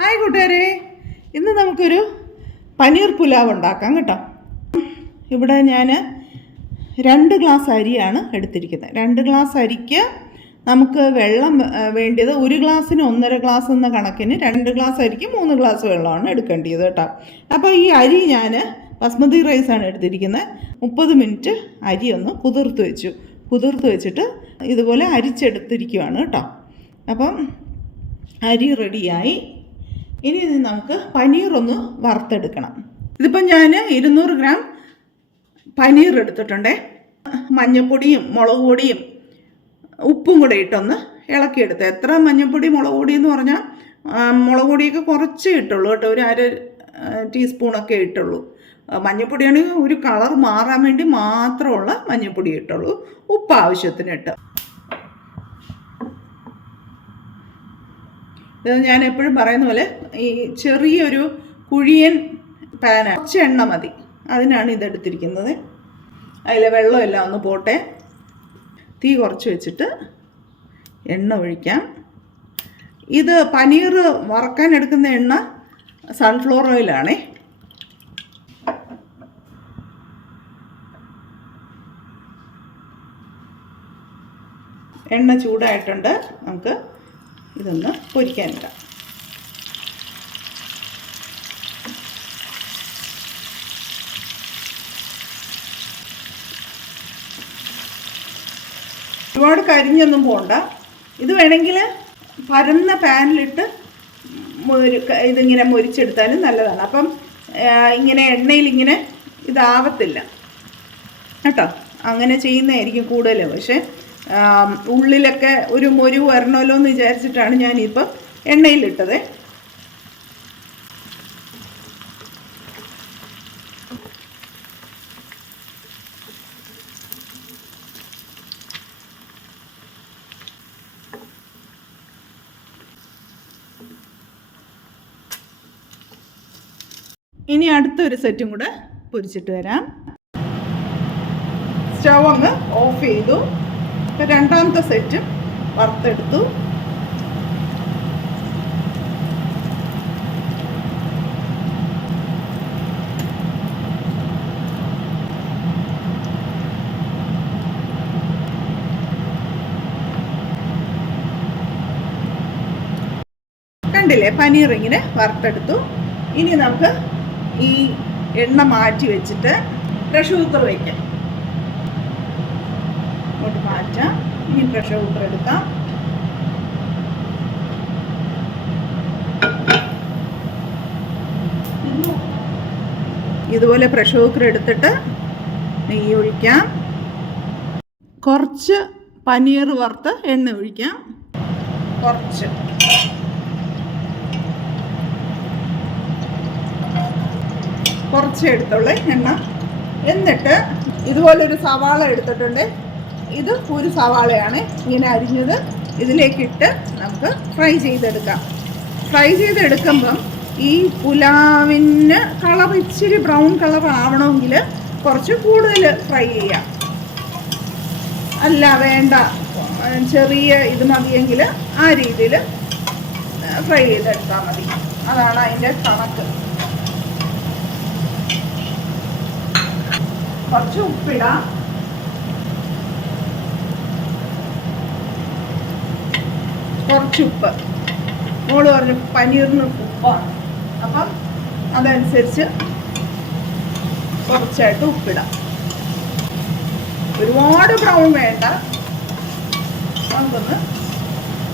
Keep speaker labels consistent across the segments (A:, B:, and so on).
A: Hi കൂട്ടുകാരെ. ഇന്ന് നമുക്കൊരു പനീർ പുലാവ് ഉണ്ടാക്കാം കേട്ടോ. ഇവിടെ ഞാൻ രണ്ട് ഗ്ലാസ് അരിയാണ് എടുത്തിരിക്കുന്നത്. രണ്ട് ഗ്ലാസ് അരിക്ക് നമുക്ക് വെള്ളം വേണ്ടിയത് ഒരു ഗ്ലാസ്സിന് ഒന്നര ഗ്ലാസ് എന്ന കണക്കിന് രണ്ട് ഗ്ലാസ് അരിക്ക് മൂന്ന് ഗ്ലാസ് വെള്ളമാണ് എടുക്കേണ്ടത് കേട്ടോ. അപ്പോൾ ഈ അരി ഞാൻ ബസ്മതി റൈസാണ് എടുത്തിരിക്കുന്നത്. മുപ്പത് മിനിറ്റ് അരി ഒന്ന് കുതിർത്ത് വെച്ചു. കുതിർത്ത് വെച്ചിട്ട് ഇതുപോലെ അരിച്ചെടുത്തിരിക്കുവാണ് കേട്ടോ. അപ്പം അരി റെഡിയായി ഇനി ഇത് നമുക്ക് പനീർ ഒന്ന് വറുത്തെടുക്കണം. ഇതിപ്പം ഞാൻ ഇരുന്നൂറ് ഗ്രാം പനീർ എടുത്തിട്ടുണ്ടേ മഞ്ഞൾപ്പൊടിയും മുളക് പൊടിയും ഉപ്പും കൂടെ ഇട്ടൊന്ന് ഇളക്കിയെടുത്ത്. എത്ര മഞ്ഞൾപ്പൊടി മുളക് പൊടി എന്ന് പറഞ്ഞാൽ മുളക് പൊടിയൊക്കെ കുറച്ചേ ഇട്ടുള്ളൂ കേട്ടോ. ഒരു അര ടീസ്പൂണൊക്കെ ഇട്ടുള്ളൂ. മഞ്ഞൾപ്പൊടിയാണെങ്കിൽ ഒരു കളർ മാറാൻ വേണ്ടി മാത്രമുള്ള മഞ്ഞൾപ്പൊടി ഇട്ടുള്ളൂ. ഉപ്പ് ആവശ്യത്തിന് ഇട്ട് ഇത് ഞാൻ എപ്പോഴും പറയുന്ന പോലെ ഈ ചെറിയൊരു കുഴിയൻ പാന കുറച്ച് എണ്ണ മതി. അതിനാണ് ഇതെടുത്തിരിക്കുന്നത്. അതിലെ വെള്ളമെല്ലാം ഒന്ന് പോട്ടെ. തീ കുറച്ച് വെച്ചിട്ട് എണ്ണ ഒഴിക്കാം. ഇത് പനീർ വറക്കാൻ എടുക്കുന്ന എണ്ണ സൺഫ്ലവർ ഓയിലാണേ എണ്ണ ചൂടായിട്ടുണ്ട്. നമുക്ക് ഇതൊന്ന് പൊരിക്കാനിടാം ഒരുപാട് കരിഞ്ഞൊന്നും പോണ്ട. ഇത് വേണമെങ്കിൽ പരന്ന പാനിലിട്ട് ഇതിങ്ങനെ മുരിച്ചെടുത്താലും നല്ലതാണ്. അപ്പം ഇങ്ങനെ എണ്ണയിൽ ഇങ്ങനെ ഇതാവത്തില്ല. കേട്ടോ? അങ്ങനെ ചെയ്യുന്നതായിരിക്കും കൂടുതൽ പക്ഷേ ഉള്ളിലൊക്കെ ഒരു മൊരു വരണമല്ലോ എന്ന് വിചാരിച്ചിട്ടാണ് ഞാനിപ്പം എണ്ണയിലിട്ടത്. ഇനി അടുത്തൊരു സെറ്റും കൂടെ പൊരിച്ചിട്ട് വരാം. സ്റ്റവ് ഒന്ന് ഓഫ് ചെയ്തു. രണ്ടാമത്തെ സെറ്റും വറുത്തെടുത്തു. കണ്ടില്ലേ? പനീർ ഇങ്ങനെ വറുത്തെടുത്തു. ഇനി നമുക്ക് ഈ എണ്ണ മാറ്റി വെച്ചിട്ട് പ്രഷർ കുക്കർ വയ്ക്കാം ഇങ്ങോട്ട് മാറ്റാം. ഇനി പ്രഷർ കുക്കർ എടുക്കാം. ഇതുപോലെ പ്രഷർ കുക്കർ എടുത്തിട്ട് നെയ്യ് ഒഴിക്കാം. കുറച്ച് പനീർ വറുത്ത് എണ്ണ ഒഴിക്കാം. കുറച്ച്. കുറച്ച് എടുത്തുള്ളേ എണ്ണ. എന്നിട്ട് ഇതുപോലൊരു സവാള എടുത്തിട്ടുണ്ട്. ഇത് ഒരു സവാളയാണ് ഇങ്ങനെ അരിഞ്ഞത്. ഇതിലേക്കിട്ട് നമുക്ക് ഫ്രൈ ചെയ്തെടുക്കാം. ഫ്രൈ ചെയ്തെടുക്കുമ്പം ഈ പുലാവിന് കളർ ഇച്ചിരി ബ്രൗൺ കളർ ആവണമെങ്കിൽ കുറച്ച് കൂടുതൽ ഫ്രൈ ചെയ്യാം. അല്ല വേണ്ട. ചെറിയ ഇത് മതിയെങ്കിൽ ആ രീതിയിൽ ഫ്രൈ ചെയ്തെടുത്താൽ മതി. അതാണ് അതിന്റെ കണക്ക്. കുറച്ച് ഉപ്പിടാം. കുറച്ച് ഉപ്പ് മോൾ പറഞ്ഞു പനീറിന് ഉപ്പാണ്. അപ്പം അതനുസരിച്ച് കുറച്ചായിട്ട് ഉപ്പിടാം. ഒരുപാട് ബ്രൗൺ വേണ്ട. നമുക്കൊന്ന്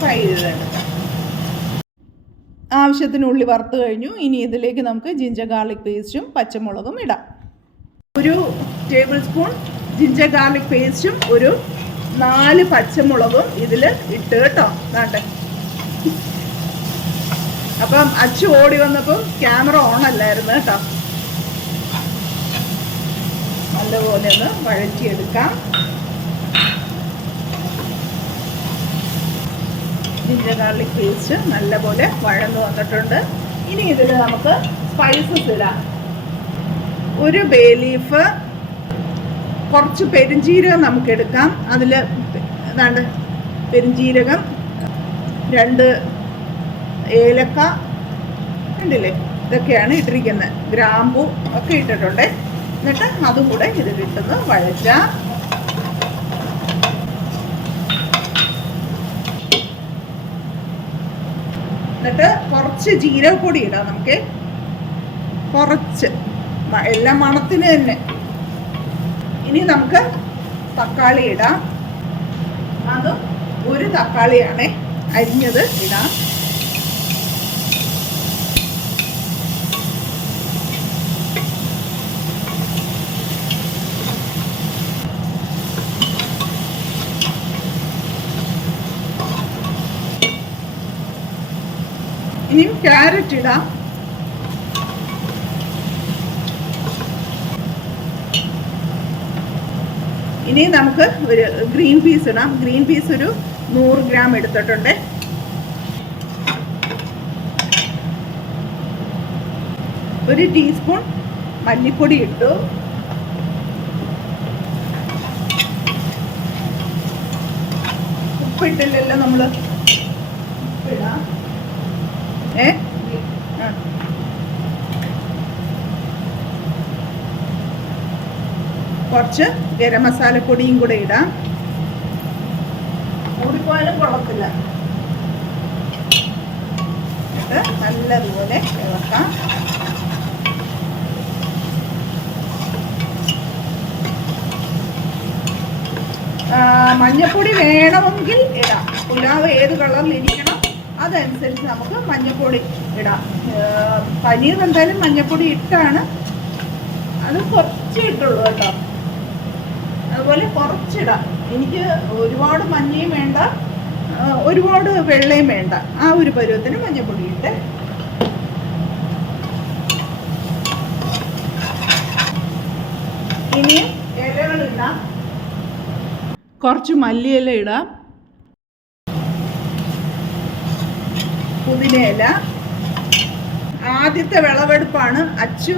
A: ഫ്രൈ ചെയ്തെടുക്കാം. ആവശ്യത്തിന് ഉള്ളി വറുത്ത് കഴിഞ്ഞു. ഇനി ഇതിലേക്ക് നമുക്ക് ജിഞ്ചർ ഗാർലിക് പേസ്റ്റും പച്ചമുളകും ഇടാം. ഒരു ടേബിൾ സ്പൂൺ ജിഞ്ചർ ഗാർലിക് പേസ്റ്റും ഒരു നാല് പച്ചമുളകും ഇതിൽ ഇട്ട് കേട്ടോ. ദാണ്ടെ അപ്പം അച്ഛ ഓടി വന്നപ്പം ക്യാമറ ഓൺ അല്ലായിരുന്നു കേട്ടോ. നല്ലപോലെ ഒന്ന് വഴറ്റിയെടുക്കാം. ജിഞ്ചർ ഗാർലിക് പേസ്റ്റ് നല്ലപോലെ വഴന്നു വന്നിട്ടുണ്ട്. ഇനി ഇതിൽ നമുക്ക് സ്പൈസസ് ഇടാം. ഒരു ബേ ലീഫ് കുറച്ച് പെരുംജീരകം നമുക്ക് എടുക്കാം അതിൽ ഏതാണ്ട് പെരുംജീരകം രണ്ട് ഏലക്ക കണ്ടില്ലേ? ഇതൊക്കെയാണ് ഇട്ടിരിക്കുന്നത് ഗ്രാമ്പു ഒക്കെ ഇട്ടിട്ടുണ്ട്. എന്നിട്ട് അതും കൂടെ ഇതിലിട്ടൊന്ന് വഴച്ച എന്നിട്ട് കുറച്ച് ജീരകപ്പൊടി ഇടാം നമുക്ക്. കുറച്ച്. എല്ലാ മണത്തിന് തന്നെ. ഇനി നമുക്ക് തക്കാളി ഇടാം. അത് ഒരു തക്കാളിയാണ് അരിഞ്ഞത്. ഇടാം ഇനിയും ക്യാരറ്റ് ഇടാം. ഇനി നമുക്ക് ഒരു ഗ്രീൻ പീസ് ഇടാം. ഗ്രീൻ പീസ് ഒരു നൂറ് ഗ്രാം എടുത്തിട്ടുണ്ട്. ഒരു ടീസ്പൂൺ മല്ലിപ്പൊടി ഇട്ടു. ഉപ്പിട്ടില്ലല്ലോ നമ്മൾ ഉപ്പിടാം ഏ. കുറച്ച് ഗരം മസാലപ്പൊടിയും കൂടെ ഇടാം. കൂടിപ്പോയാലും കുഴപ്പമില്ല. ഇത് നല്ലതുപോലെ ഇളക്കാം. മഞ്ഞപ്പൊടി വേണമെങ്കിൽ ഇടാം. പുലാവ് ഏത് കളറിൽ ഇരിക്കണം അതനുസരിച്ച് നമുക്ക് മഞ്ഞപ്പൊടി ഇടാം. പനീർ എന്തായാലും മഞ്ഞപ്പൊടി ഇട്ടാണ്. അത് കുറച്ച് ഇട്ടുള്ളൂ കേട്ടോ. അതുപോലെ കുറച്ചിടാം. എനിക്ക് ഒരുപാട് മഞ്ഞയും വേണ്ട ഒരുപാട് വെള്ളയും വേണ്ട. ആ ഒരു പരുവത്തിന് മഞ്ഞപ്പൊടി ഇട്ട് ഇനി ഇലകളിടാം. കുറച്ച് മല്ലിയില ഇടാം. പുതിനയില ആദ്യത്തെ വിളവെടുപ്പാണ് അച്ചു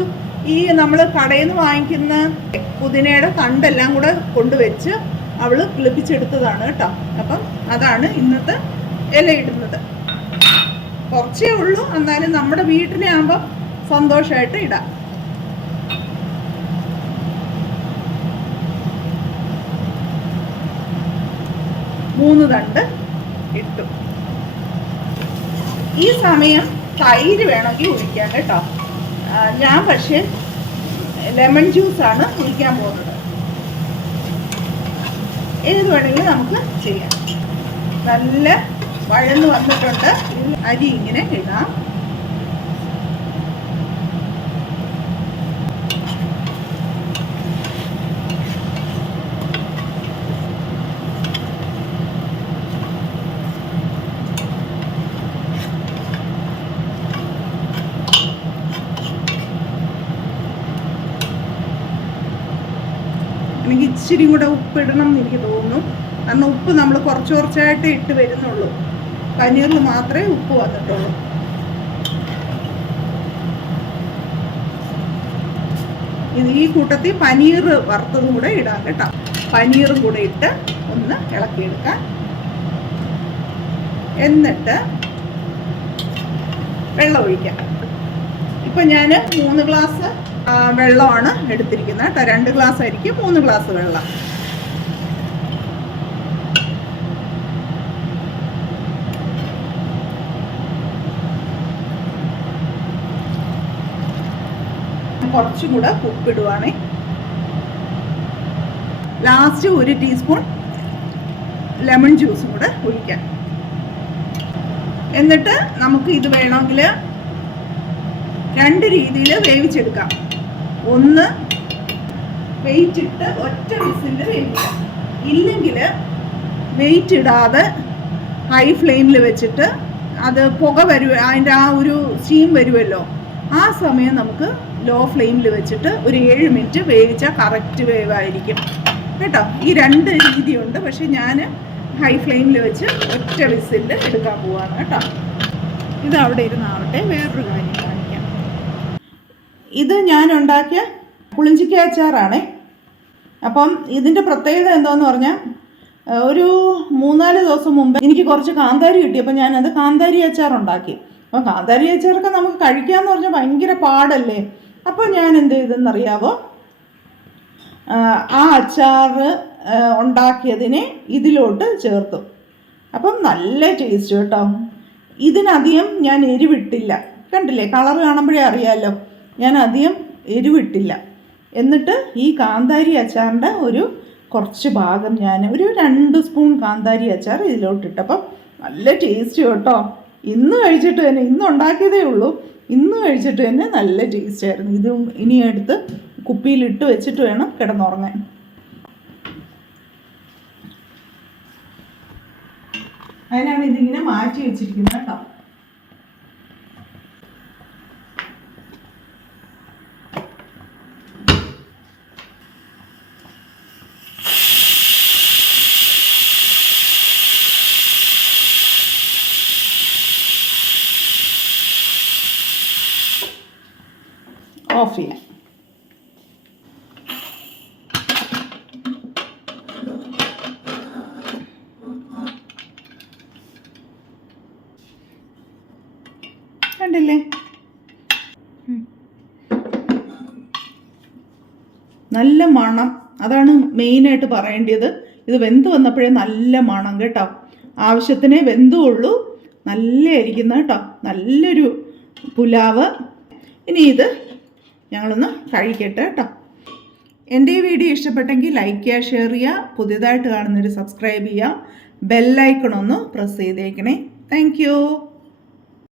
A: ഈ നമ്മൾ കടയിൽ നിന്ന് വാങ്ങിക്കുന്ന പുതിനയുടെ തണ്ടെല്ലാം കൂടെ കൊണ്ടുവച്ച് അവൾ കിളിപ്പിച്ചെടുത്തതാണ് കേട്ടോ അപ്പം അതാണ് ഇന്നത്തെ ഇലയിടുന്നത്. കുറച്ചേ ഉള്ളൂ എന്നാലും നമ്മുടെ വീട്ടിലെ ആകുമ്പോൾ സന്തോഷമായിട്ട് ഇടാം. മൂന്ന് തണ്ട് ഇട്ടു. ഈ സമയം തൈര് വേണമെങ്കിൽ ഒഴിക്കാം കേട്ടോ. ഞാൻ പക്ഷേ ലെമൺ ജ്യൂസാണ് ഒഴിക്കാൻ പോകുന്നത്. ഏത് വേണമെങ്കിലും നമുക്ക് ചെയ്യാം. നല്ല വഴന്ന് വന്നിട്ടുണ്ട്. അരി ഇങ്ങനെ ഇടാം എനിക്ക് ഇച്ചിരി കൂടെ ഇടണം എന്ന് എനിക്ക് തോന്നുന്നു. കാരണം ഉപ്പ് നമ്മൾ കുറച്ച് കുറച്ചായിട്ട് ഇട്ട് വരുന്നുള്ളൂ. പനീറിൽ മാത്രമേ ഉപ്പ് വന്നിട്ടുള്ളൂ. ഇത് ഈ കൂട്ടത്തിൽ പനീർ വറുത്തതും കൂടെ ഇടാം കേട്ടോ. പനീറും കൂടെ ഇട്ട് ഒന്ന് ഇളക്കിയെടുക്കാം. എന്നിട്ട് വെള്ളം ഒഴിക്കാം. ഇപ്പം ഞാൻ മൂന്ന് ഗ്ലാസ് വെള്ളമാണ് എടുത്തിരിക്കുന്നത് കേട്ടോ. രണ്ട് ഗ്ലാസ് ആയിരിക്കും മൂന്ന് ഗ്ലാസ് വെള്ളം. കുറച്ചും കൂടെ ഉപ്പിടുവാണേ. ലാസ്റ്റ് ഒരു ടീസ്പൂൺ ലെമൺ ജ്യൂസും കൂടെ ഒഴിക്കാം. എന്നിട്ട് നമുക്ക് ഇത് വേണമെങ്കിൽ രണ്ട് രീതിയിൽ വേവിച്ചെടുക്കാം. ഒന്ന് വെയിറ്റ് ഇട്ട് ഒറ്റ വിസിലിൽ വേവിക്കാം ഇല്ലെങ്കിൽ വെയിറ്റ് ഇടാതെ ഹൈ ഫ്ലെയിമിൽ വെച്ചിട്ട് അത് പുക വരുക അതിന്റെ ആ ഒരു സ്റ്റീം വരുമല്ലോ ആ സമയം നമുക്ക് ലോ ഫ്ലെയിമിൽ വെച്ചിട്ട് ഒരു ഏഴ് മിനിറ്റ് വേവിച്ചാൽ കറക്റ്റ് വേവായിരിക്കും കേട്ടോ? ഈ രണ്ട് രീതിയുണ്ട് പക്ഷെ ഞാൻ ഹൈ ഫ്ലെയിമിൽ വെച്ച് ഒറ്റ വിസിലിൽ എടുക്കാൻ പോവാണ്. കേട്ടോ? ഇത് അവിടെ ഇരുന്നാവട്ടെ. വേറൊരു കാര്യം കാണിക്കാം ഇത് ഞാൻ ഉണ്ടാക്കിയ പുളിഞ്ചിക്ക അച്ചാറാണേ. അപ്പം ഇതിന്റെ പ്രത്യേകത എന്താണെന്ന് പറഞ്ഞാൽ ഒരു മൂന്നാൽ ദിവസം മുമ്പ് എനിക്ക് കുറച്ച് കാന്താരി കിട്ടി. അപ്പം ഞാനത് കാന്താരി അച്ചാർ ഉണ്ടാക്കി. അപ്പോൾ കാന്താരി അച്ചാറൊക്കെ നമുക്ക് കഴിക്കാമെന്ന് പറഞ്ഞാൽ ഭയങ്കര പാടല്ലേ? അപ്പോൾ ഞാൻ എന്ത് ചെയ്തെന്നറിയാവോ? ആ, അച്ചാറ് ഉണ്ടാക്കിയതിനെ ഇതിലോട്ട് ചേർത്തു. അപ്പം നല്ല ടേസ്റ്റ് കേട്ടോ. ഇതിനധികം ഞാൻ എരിവിട്ടില്ല. കണ്ടില്ലേ? കളർ കാണുമ്പോഴേ അറിയാമല്ലോ ഞാൻ അധികം എരിവിട്ടില്ല. എന്നിട്ട് ഈ കാന്താരി അച്ചാറിന്റെ ഒരു കുറച്ച് ഭാഗം ഞാൻ ഒരു രണ്ട് സ്പൂൺ കാന്താരി അച്ചാർ ഇതിലോട്ടിട്ടപ്പം നല്ല ടേസ്റ്റ് കേട്ടോ. ഇന്ന് കഴിച്ചിട്ട് തന്നെ ഇന്ന് ഉണ്ടാക്കിയതേ ഉള്ളൂ. ഇന്ന് കഴിച്ചിട്ട് തന്നെ നല്ല ടേസ്റ്റ് ആയിരുന്നു. ഇതും ഇനി എടുത്ത് കുപ്പിയിലിട്ട് വെച്ചിട്ട് വേണം കിടന്നുറങ്ങാൻ. അതിനാണ് ഇതിങ്ങനെ മാറ്റി വെച്ചിരിക്കുന്നത് കേട്ടോ. ഓഫ് ചെയ്യാം കണ്ടില്ലേ? നല്ല മണം. അതാണ് മെയിനായിട്ട് പറയേണ്ടത്. ഇത് വെന്ത് വന്നപ്പോഴേ നല്ല മണം കേട്ടോ. ആവശ്യത്തിനേ വെന്തുള്ളൂ. നല്ല ഇരിക്കുന്ന കേട്ടോ. നല്ലൊരു പുലാവ്. ഇനി ഇത് ഞങ്ങളൊന്ന് കഴിക്കട്ടെ കേട്ടോ എന്റെ ഈ വീഡിയോ ഇഷ്ടപ്പെട്ടെങ്കിൽ ലൈക്ക് ചെയ്യുക ഷെയർ ചെയ്യുക പുതിയതായിട്ട് കാണുന്നവർ സബ്സ്ക്രൈബ് ചെയ്യുക ബെല്ലൈക്കണൊന്ന് പ്രസ് ചെയ്തേക്കണേ. താങ്ക്